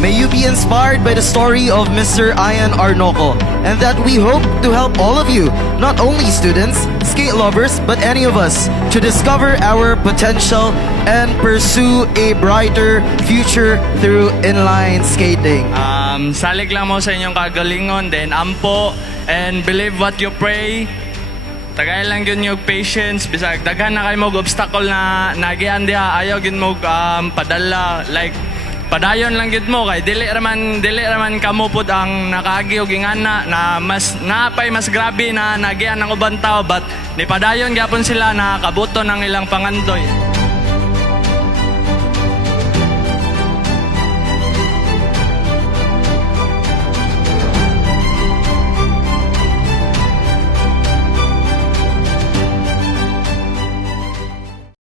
May you be inspired by the story of Mr. Ian Arnoco, and that we hope to help all of you, not only students, skate lovers, but any of us, to discover our potential and pursue a brighter future through inline skating. Salig lang mo sa inyong kagalingon, then ampo, and believe what you pray. Tagay lang yun yung patience, bisag daghan na kayo mo obstacle na nagian diha, ayaw yun mo padala, like padayon lang gid mo kay dili raman kamo pud ang nakaagi og ingana na mas napay mas grabe na nagian ng ubang tao, but ni padayon gyapon sila na kabuto ng ilang pangandoy.